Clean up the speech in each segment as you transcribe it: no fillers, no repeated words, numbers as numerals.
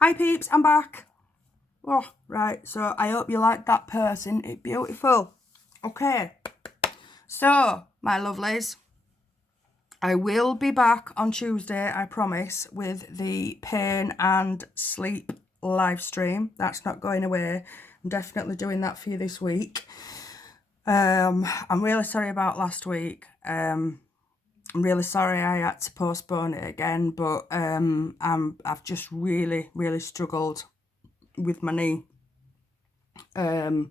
Hi peeps, I'm back. Oh, right, so I hope you like that person. It's beautiful. Okay, so my lovelies, I will be back on Tuesday, I promise, with the pain and sleep live stream. That's not going away. I'm definitely doing that for you this week. I'm really sorry about last week. I'm really sorry I had to postpone it again, but I've just really struggled with my knee. Oh,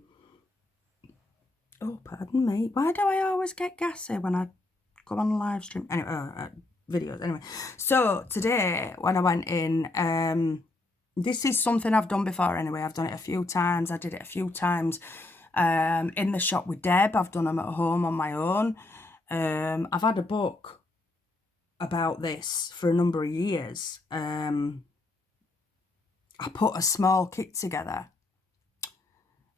pardon me. Why do I always get gassy when I go on a live stream? Anyway, videos. Anyway, so today when I went in, this is something I've done before. Anyway, I've done it a few times. I did it a few times in the shop with Deb. I've done them at home on my own. I've had a book about this for a number of years. I put a small kit together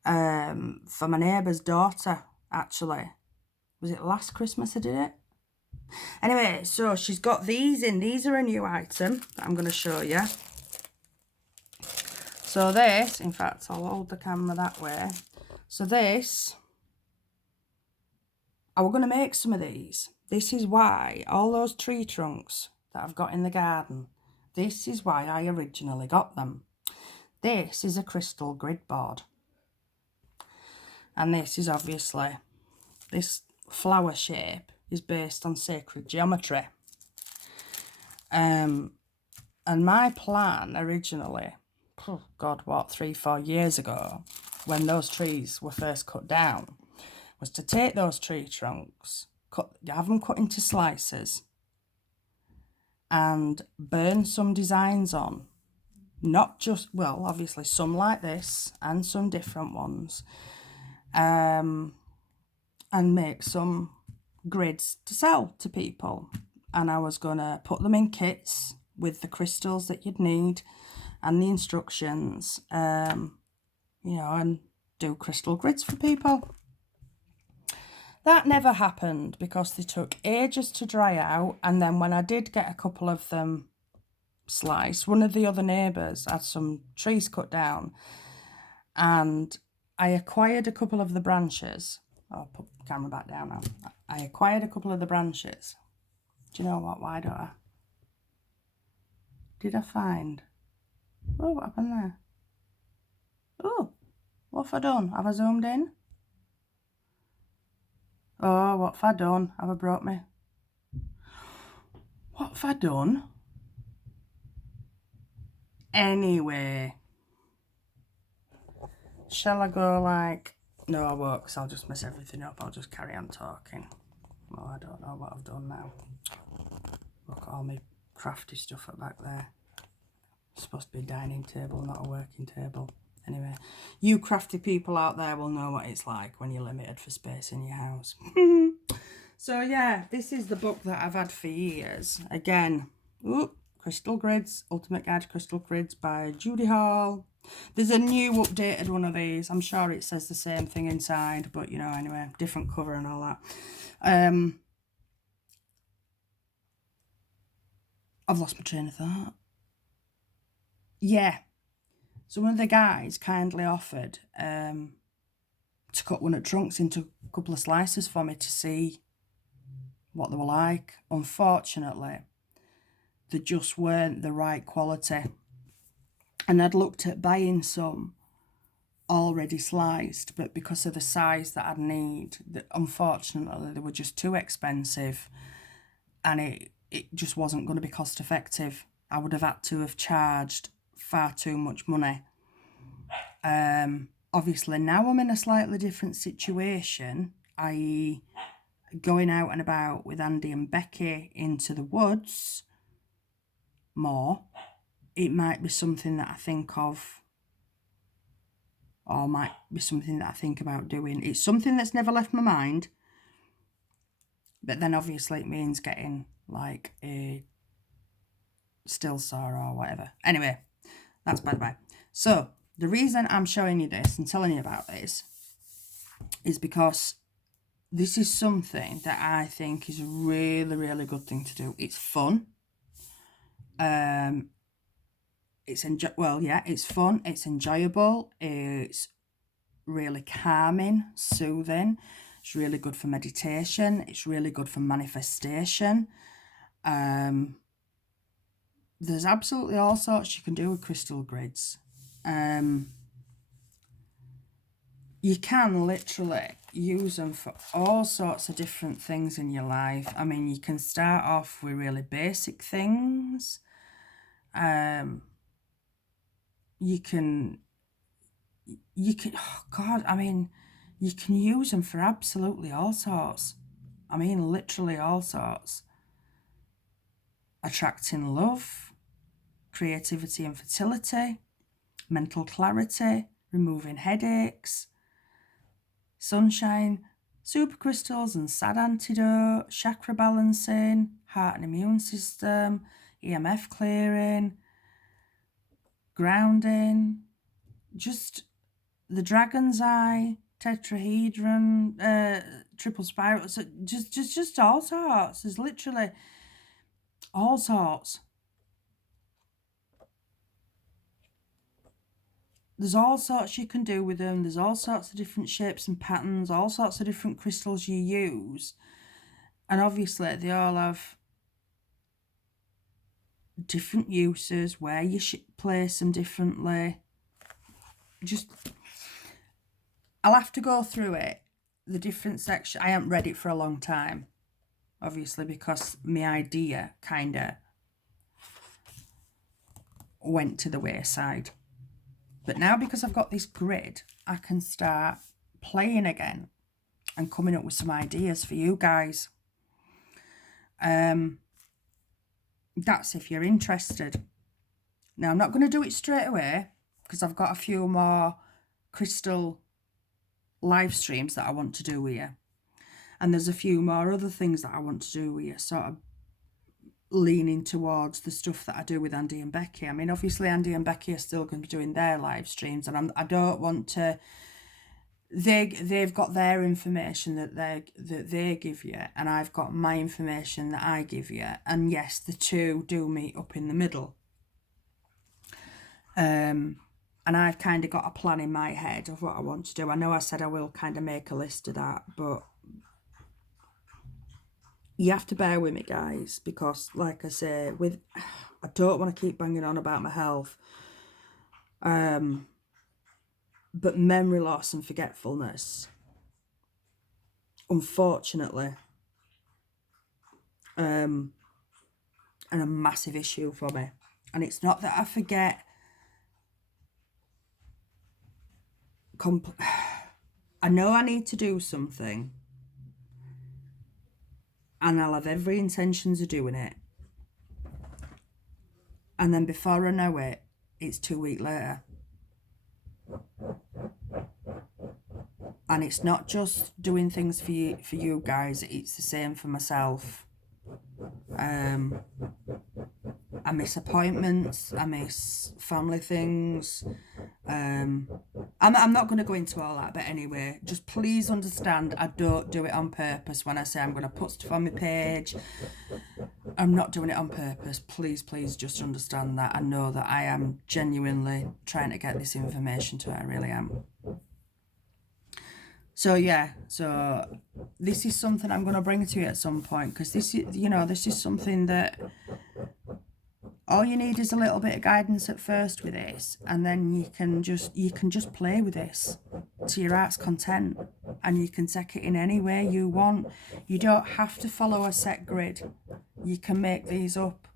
for my neighbour's daughter, actually. Was it last Christmas I did it? Anyway, so she's got these in. These are a new item that I'm going to show you. So this, in fact, I'll hold the camera that way. So this, I was going to make some of these. This is why all those tree trunks that I've got in the garden, this is why I originally got them. This is a crystal grid board. And this is obviously, this flower shape is based on sacred geometry. And my plan originally, oh God, what, 3-4 years ago, when those trees were first cut down, was to take those tree trunks, have them cut into slices, and burn some designs on. Not just, well, obviously some like this and some different ones. And make some grids to sell to people. And I was going to put them in kits with the crystals that you'd need and the instructions, you know, and do crystal grids for people. That never happened because they took ages to dry out. And then when I did get a couple of them sliced, one of the other neighbours had some trees cut down and I acquired a couple of the branches. I'll put the camera back down now. I acquired a couple of the branches. Do you know what? Why don't I? Did I find? Oh, what happened there? Oh, what have I done? Have I zoomed in? Oh, what have I done? Have I brought me? What have I done? Anyway. Shall I go like... No, I won't, because I'll just mess everything up. I'll just carry on talking. Well, I don't know what I've done now. Look at all my crafty stuff at back there. It's supposed to be a dining table, not a working table. Anyway, you crafty people out there will know what it's like when you're limited for space in your house. So yeah, this is the book that I've had for years. Again, Crystal Grids, Ultimate Guide to Crystal Grids by Judy Hall. There's a new updated one of these. I'm sure it says the same thing inside, but you know, anyway, different cover and all that. I've lost my train of thought. Yeah. So one of the guys kindly offered to cut one of the trunks into a couple of slices for me to see what they were like. Unfortunately, they just weren't the right quality. And I'd looked at buying some already sliced, but because of the size that I'd need, unfortunately, they were just too expensive and it just wasn't going to be cost effective. I would have had to have charged far too much money. Obviously, now I'm in a slightly different situation, i.e. going out and about with Andy and Becky into the woods more. It might be something that I think of, or might be something that I think about doing. It's something that's never left my mind, but then obviously it means getting like a still saw or whatever. Anyway, that's by the by. So the reason I'm showing you this and telling you about this is because this is something that I think is a really good thing to do. It's fun. it's fun, it's enjoyable, it's really calming, soothing. It's really good for meditation. It's really good for manifestation. There's absolutely all sorts you can do with crystal grids. You can literally use them for all sorts of different things in your life. I mean, you can start off with really basic things. You can, oh God, I mean, you can use them for absolutely all sorts. I mean, literally all sorts. Attracting love, creativity and fertility, mental clarity, removing headaches, sunshine, supercrystals and sad antidote, chakra balancing, heart and immune system, EMF clearing, grounding, just the dragon's eye, tetrahedron, triple spiral, so just all sorts. There's literally all sorts. There's all sorts you can do with them. There's all sorts of different shapes and patterns, all sorts of different crystals you use. And obviously they all have different uses, where you should place them differently. I'll have to go through it, the different sections. I haven't read it for a long time, obviously, because my idea kind of went to the wayside. But now, because I've got this grid, I can start playing again and coming up with some ideas for you guys. That's if you're interested. Now, I'm not going to do it straight away because I've got a few more crystal live streams that I want to do with you. And there's a few more other things that I want to do with you, sort of leaning towards the stuff that I do with Andy and Becky. I mean, obviously Andy and Becky are still going to be doing their live streams, and I don't want to. They've got their information that they give you, and I've got my information that I give you, and yes, the two do meet up in the middle. And I've kind of got a plan in my head of what I want to do. I know I said I will kind of make a list of that, but you have to bear with me, guys, because like I say, I don't want to keep banging on about my health. But memory loss and forgetfulness, unfortunately, and a massive issue for me. And it's not that I forget I know I need to do something, and I'll have every intentions of doing it, and then before I know it, it's 2 weeks later. And it's not just doing things for you guys, it's the same for myself. I miss appointments, I miss family things. I'm not going to go into all that, but anyway, just please understand, I don't do it on purpose. When I say I'm going to put stuff on my page, I'm not doing it on purpose. Please just understand that. I know that I am genuinely trying to get this information to it. I really am. So yeah, so this is something I'm going to bring to you at some point, because this is something that all you need is a little bit of guidance at first with this, and then you can just play with this to your heart's content, and you can take it in any way you want. You don't have to follow a set grid. You can make these up.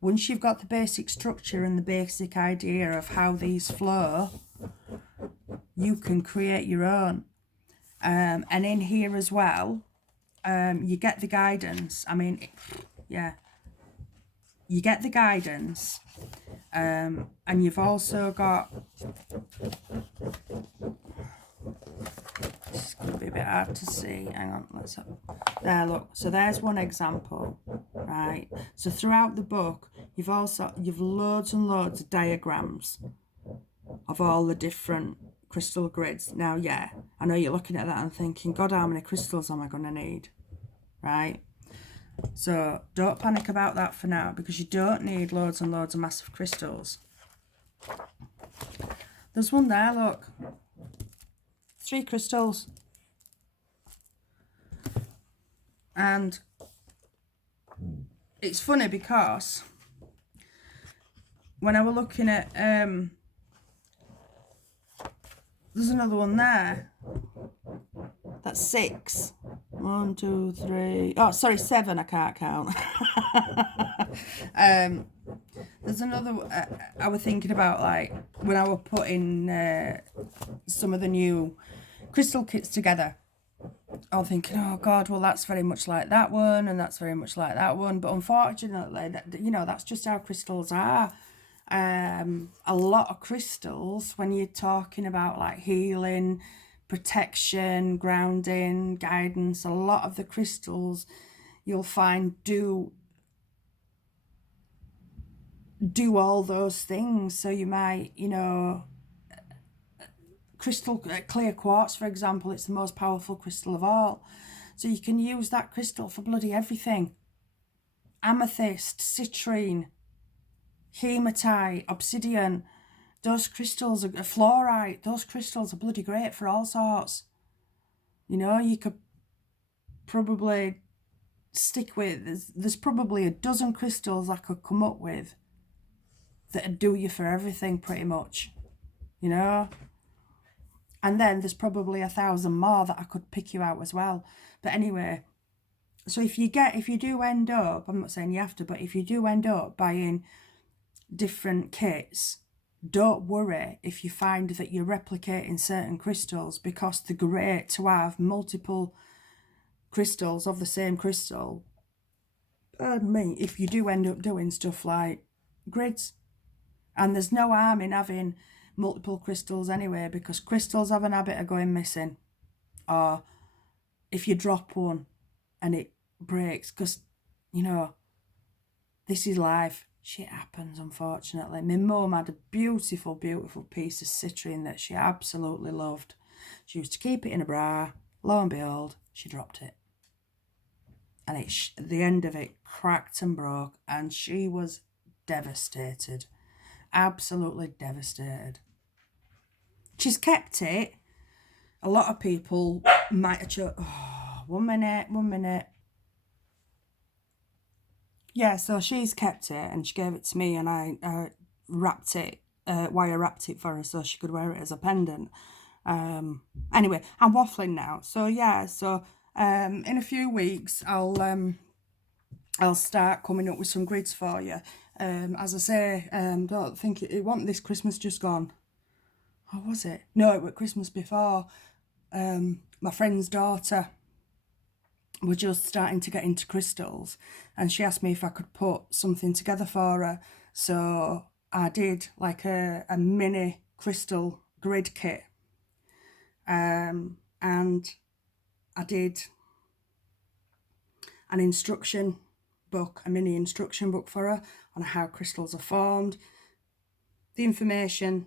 Once you've got the basic structure and the basic idea of how these flow, you can create your own. And in here as well, you get the guidance. I mean, yeah, you get the guidance, and you've also got, it's going to be a bit hard to see, hang on, let's have, there, look, so there's one example, right? So throughout the book, you've loads and loads of diagrams of all the different crystal grids. Now, yeah, I know you're looking at that and thinking, God, how many crystals am I going to need, right? So don't panic about that for now, because you don't need loads and loads of massive crystals. There's one there, look. 3 crystals. And it's funny because when I were looking at, there's another one there. That's 6. 1, 2, 3. Oh, sorry, 7. I can't count. There's another. I was thinking about, like, when I were putting some of the new crystal kits together. I was thinking, oh God, well that's very much like that one, and that's very much like that one. But unfortunately, that's just how crystals are. A lot of crystals, when you're talking about like healing, protection, grounding, guidance, a lot of the crystals you'll find do all those things. So you might, crystal clear quartz, for example, it's the most powerful crystal of all. So you can use that crystal for bloody everything. Amethyst, citrine, hematite, obsidian, those crystals are fluorite. Those crystals are bloody great for all sorts. You could probably stick with, there's probably a dozen crystals I could come up with that'd do you for everything pretty much, and then there's probably 1,000 more that I could pick you out as well. But anyway, so if you do end up, I'm not saying you have to, but if you do end up buying different kits, don't worry if you find that you're replicating certain crystals, because they're great to have multiple crystals of the same crystal. Pardon me, if you do end up doing stuff like grids. And there's no harm in having multiple crystals anyway, because crystals have an habit of going missing. Or if you drop one and it breaks, because, this is life. Shit happens, unfortunately. My mum had a beautiful, beautiful piece of citrine that she absolutely loved. She used to keep it in a bra. Lo and behold, she dropped it. And the end of it cracked and broke, and she was devastated. Absolutely devastated. She's kept it. A lot of people might have chosen... Oh, one minute. Yeah, so she's kept it and she gave it to me, and I wrapped it, wire wrapped it for her so she could wear it as a pendant. Anyway, I'm waffling now. So yeah, in a few weeks I'll start coming up with some grids for you. As I say, don't think it wasn't this Christmas just gone. Or was it? No, it was Christmas before. My friend's daughter were just starting to get into crystals, and she asked me if I could put something together for her. So I did like a mini crystal grid kit. And I did an instruction book, a mini instruction book for her on how crystals are formed. The information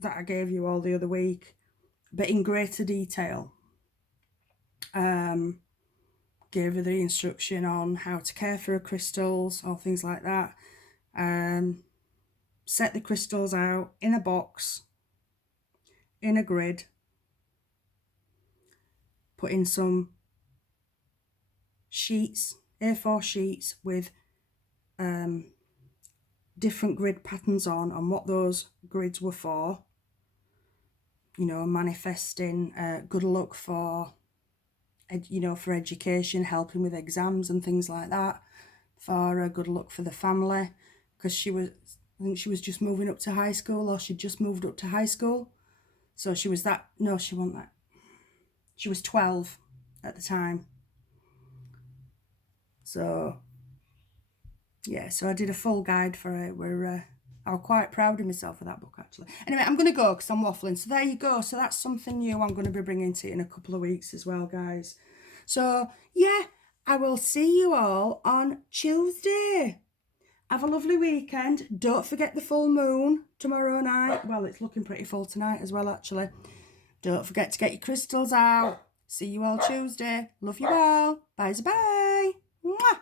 that I gave you all the other week, but in greater detail. Gave her the instruction on how to care for her crystals, or things like that. Set the crystals out in a box, in a grid, put in some sheets, A4 sheets with different grid patterns on, and what those grids were for. Manifesting good luck for, for education, helping with exams and things like that. For good luck for the family, because I think she was just moving up to high school, or she'd just moved up to high school. So she was she wasn't that. She was 12 at the time. So yeah, so I did a full guide for it. I was quite proud of myself for that book, actually. Anyway, I'm going to go because I'm waffling. So there you go. So that's something new I'm going to be bringing to you in a couple of weeks as well, guys. So yeah, I will see you all on Tuesday. Have a lovely weekend. Don't forget the full moon tomorrow night. Well, it's looking pretty full tonight as well, actually. Don't forget to get your crystals out. See you all Tuesday. Love you all. Bye-bye. Mwah.